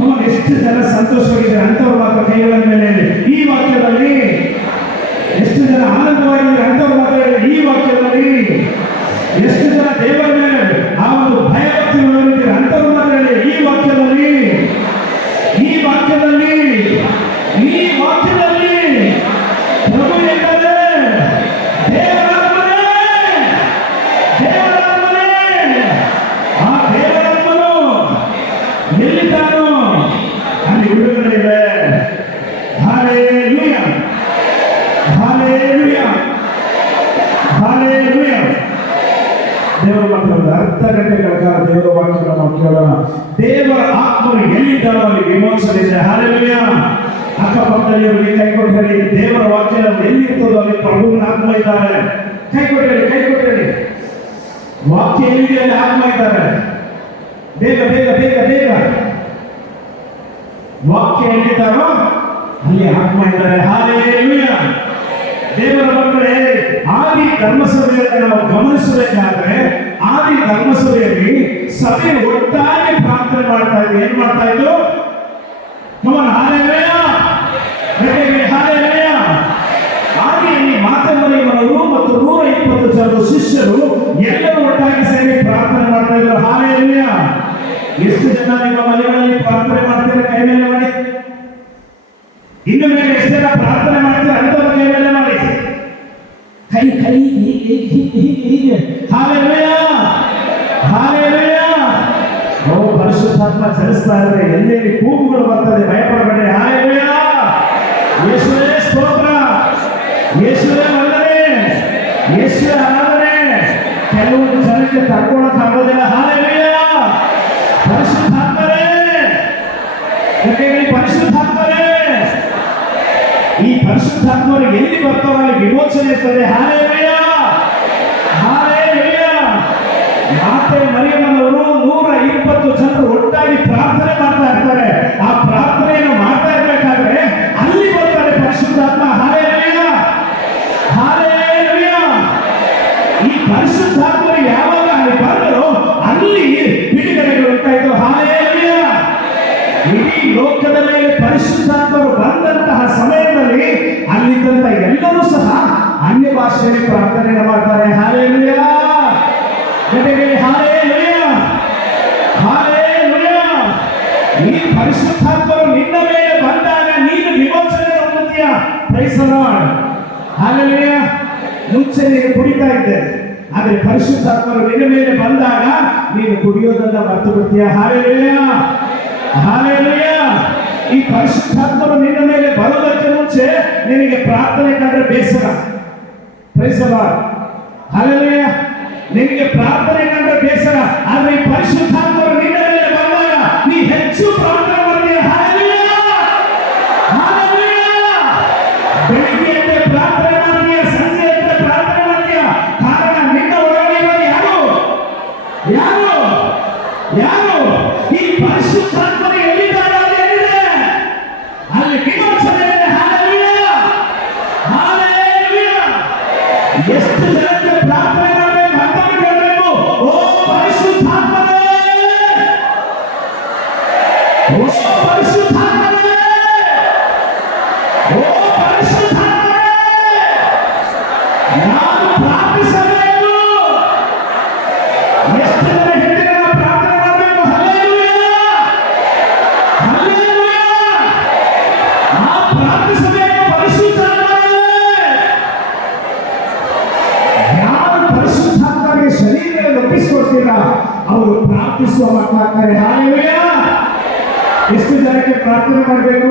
ಅವನು ಎಷ್ಟು ಜನ ಸಂತೋಷವಾಗಿದ್ದಾರೆ ಅಂತವ್ರು ಮಾತ್ರ ಕೈಗಳ ಮೇಲೆ. ಈ ವಾಕ್ಯದಲ್ಲಿ ಎಷ್ಟು ಜನ ಆನಂದವಾಗಿದ್ದಾರೆ ಅಂತವ್ರು ಮಾತ್ರ. ಈ ವಾಕ್ಯದಲ್ಲಿ ಎಷ್ಟು ಅರ್ಧ ಗಂಟೆಗಳ ಕಾಲ ದೇವರ ವಾಕ್ಯವನ್ನು ನಾವು ಕೇಳೋಣ. ದೇವರ ಆತ್ಮನು ಎಲ್ಲಿದ್ದಾರೋ ಅಲ್ಲಿ ವಿಮೋಚನೆ ಅಕ್ಕಪಕ್ಕದಲ್ಲಿಯವರಿಗೆ ಕೈ ಕೊಡ್ತಾರೆ ದೇವರ ವಾಕ್ಯ ಎಲ್ಲಿರ್ತದೋ ಅಲ್ಲಿ ಪ್ರಭುವಿನ ಆತ್ಮ ಇದ್ದಾರೆ. ಕೈ ಕೊಟ್ಟರೆ ಕೈ ಕೊಟ್ಟರೆ ವಾಕ್ಯ ಎಲ್ಲಿದೆ ಅಲ್ಲಿ ಆತ್ಮ ಇದ್ದಾರೆ? ಬೇಗ ಬೇಗ ಬೇಗ ಬೇಗ. ವಾಕ್ಯ ಎಲ್ಲಿದ್ದಾರೋ ಅಲ್ಲಿ ಆತ್ಮ ಇದ್ದಾರೆ. ಹಾಲೆಲೂಯ ದೇವರ ಮಕ್ಕಳೇ ಆದಿ ಧರ್ಮಸಭೆಯಲ್ಲಿ ನಾವು ಗಮನಿಸಬೇಕಾದ್ರೆ ಸಭೆ ಒಟ್ಟಾಗಿ ಪ್ರಾರ್ಥನೆ ಮಾಡ್ತಾ ಇದ್ರು ಏನ್ ಮಾಡ್ತಾ ಇದ್ರು ಕಮನ್ ಹಾಲೆಲೂಯ ಗಟ್ಟಿಯಾಗಿ ಹಾಗೆ ಆದಿಯಲ್ಲಿ ಮಾತಮರಿಯವರು ಮತ್ತು ನೂರ ಇಪ್ಪತ್ತು ಜನ ಶಿಷ್ಯರು ಎಲ್ಲರೂ ಒಟ್ಟಾಗಿ ಸೇರಿ ಪ್ರಾರ್ಥನೆ ಮಾಡ್ತಾ ಇದ್ರು. ಹಾಲೆಲೂಯ ಎಷ್ಟು ಜನ ನಿಮ್ಮ ಮನೆಗಳಲ್ಲಿ ಪ್ರಾರ್ಥನೆ ಮಾಡ್ತೀರಾ ಕೈ ಮೇಲೆ ಮಾಡಿ? ಇನ್ನು ಮೇಲೆ ಎಷ್ಟು ಜನ ಪ್ರಾರ್ಥನೆ ಮಾಡ್ತೀರಾ ಅಂತ ಕೈ ಮೇಲೆ ಮಾಡಿ? ಕೈ ಕೈ ಹೀಗೆ ಹೀಗೆ ಹೀಗೆ ಪರಿಶುದ್ಧಾತ್ಮ ಚಲಿಸ್ತಾ ಇದ್ರೆ ಎಲ್ಲೆಲ್ಲಿ ಕೂಗುಗಳು ಬರ್ತದೆ? ಭಯಪಡಬೇಡಿ. ಹಾಲೆಲೂಯ! ಯೇಸುವೇ ಸ್ತೋತ್ರ! ಯೇಸುವೇ ವಂದನೆ ಯೇಸುವೇ ಆರಾಧನೆ! ಕೆಲವೊಂದು ಜನಕ್ಕೆ ತಡ್ಕೊಳಕ್ ಆಗೋದಿಲ್ಲ. ಹಾಲೆಲೂಯ! ಪರಿಶುದ್ಧಾತ್ಮರೇ! ಪರಿಶುದ್ಧಾತ್ಮರೇ! ಈ ಪರಿಶುದ್ಧಾತ್ಮರು ಎಲ್ಲಿ ಬರ್ತಾವ ವಿಮೋಚನೆ ಇರ್ತದೆ. ಹಾಲೆಲೂಯ! ಹಾಲೆಲೂಯ! ಮಾತೆ ಮರಿಯಮ್ಮನವರು ಈ ಪರಿಶುದ್ಧಾತ್ಮರು ನಿನ್ನ ಮೇಲೆ ಬಂದಾಗ ನೀನು ವಿಮೋಚನೆ ಹೊಂದುತ್ತೀಯ? ಪ್ರೈಸ್ ಹಾಲೆಲೂಯ ಮುಂಚೆ ನೀನು ಕುಡಿತಾ ಇದ್ದೆ. ಆದರೆ ಪರಿಶುದ್ಧಾತ್ಮರು ನಿನ್ನ ಮೇಲೆ ಬಂದಾಗ ನೀನು ಕುಡಿಯೋದನ್ನ ಮರ್ತು ಬಿಡ್ತೀಯ ಹಾಲೆಲೂಯ ಹಾಲೆಲೂಯ ಈ ಪರಿಶುದ್ಧಾತ್ಮರು ನಿನ್ನ ಮೇಲೆ ಬರೋದಕ್ಕೆ ಮುಂಚೆ ನಿನಗೆ ಪ್ರಾರ್ಥನೆ ಕಂಡ್ರೆ ಬೇಸರ. ಪ್ರೈಸಲ ಹಾಲೆಲೂಯ ನಿನಗೆ ಪ್ರಾರ್ಥನೆ ಕಂಡ್ರೆ ಬೇಸರ. ಆದರೆ ಈ ಪರಿಶುದ್ಧಾತ್ಮರು ಅವರು ಪ್ರಾರ್ಥಿಸುವ ಮಕ್ಕಳಾಗ್ತಾರೆ ಹಾಲೆಲೂಯಾ ಎಷ್ಟು ಜನಕ್ಕೆ ಪ್ರಾರ್ಥನೆ ಮಾಡಬೇಕು?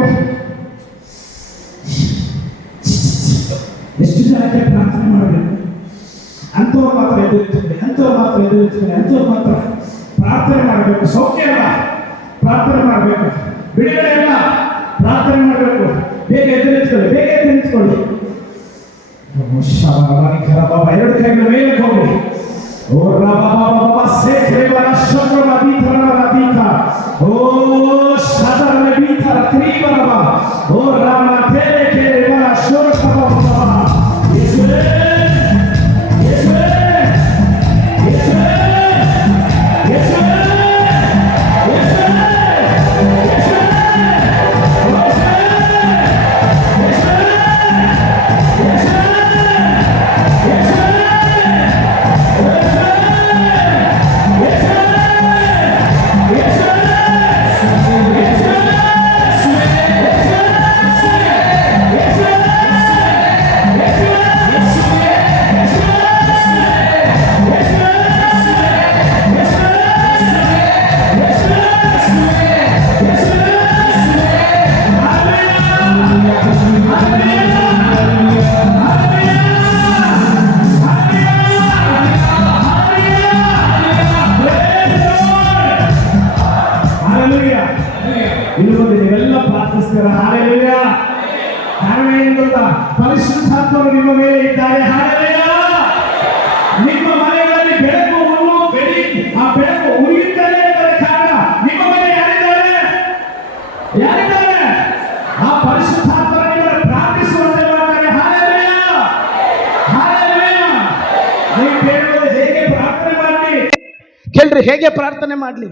ಎಷ್ಟು ಜನಕ್ಕೆ ಪ್ರಾರ್ಥನೆ ಮಾಡಬೇಕು? ಅಂಥವ್ರು ಮಾತ್ರ ಎದುರಿಸ್ತಾರೆ, ಅಂಥವ್ರು ಮಾತ್ರ ಎದುರಿಸ್ತಾರೆ, ಅಂಥವ್ರು ಮಾತ್ರ ಪ್ರಾರ್ಥನೆ ಮಾಡಬೇಕು. ಸೌಖ್ಯ ಅಲ್ಲ, ಪ್ರಾರ್ಥನೆ ಮಾಡಬೇಕು. ಬಿಡುಗಡೆ ಅಲ್ಲ, ಪ್ರಾರ್ಥನೆ ಮಾಡಬೇಕು. ಬೇಗ ಎದುರಿಸ್ಕೊಳ್ಳಿ ಬೇಗ ಎದುರಿಸ್ಕೊಳ್ಳಿ. ಎರಡು ಕೈಗಳ ಮೇಲೆ ಹೋಗಿ Oh, Ramatele, que le va a la sorta, papá. Israel. ಪರಿಶುದ್ಧಾತ್ಮರು ನಿಮ್ಮ ಮೇಲೆ ಇದ್ದಾರೆ. ನಿಮ್ಮ ಮನೆಗಳಲ್ಲಿ ಬೆಳಕು ಹುಲ್ಲು ಬೆಳಿ ಆ ಬೆಳಕು ಉರಿಯುತ್ತಲೇ ಕಾರಣ ನಿಮ್ಮ ಮನೆ ಯಾರಿದ್ದಾರೆ? ಯಾರಿದ್ದಾರೆ? ಆ ಪರಿಶುದ್ಧಾತ್ಮರ ಪ್ರಾರ್ಥಿಸುವಂತೆ ಮಾಡ್ತಾರೆ. ನೀವು ಕೇಳುವುದು ಹೇಗೆ ಪ್ರಾರ್ಥನೆ ಮಾಡಲಿ? ಹೇಗೆ ಪ್ರಾರ್ಥನೆ ಮಾಡ್ಲಿ?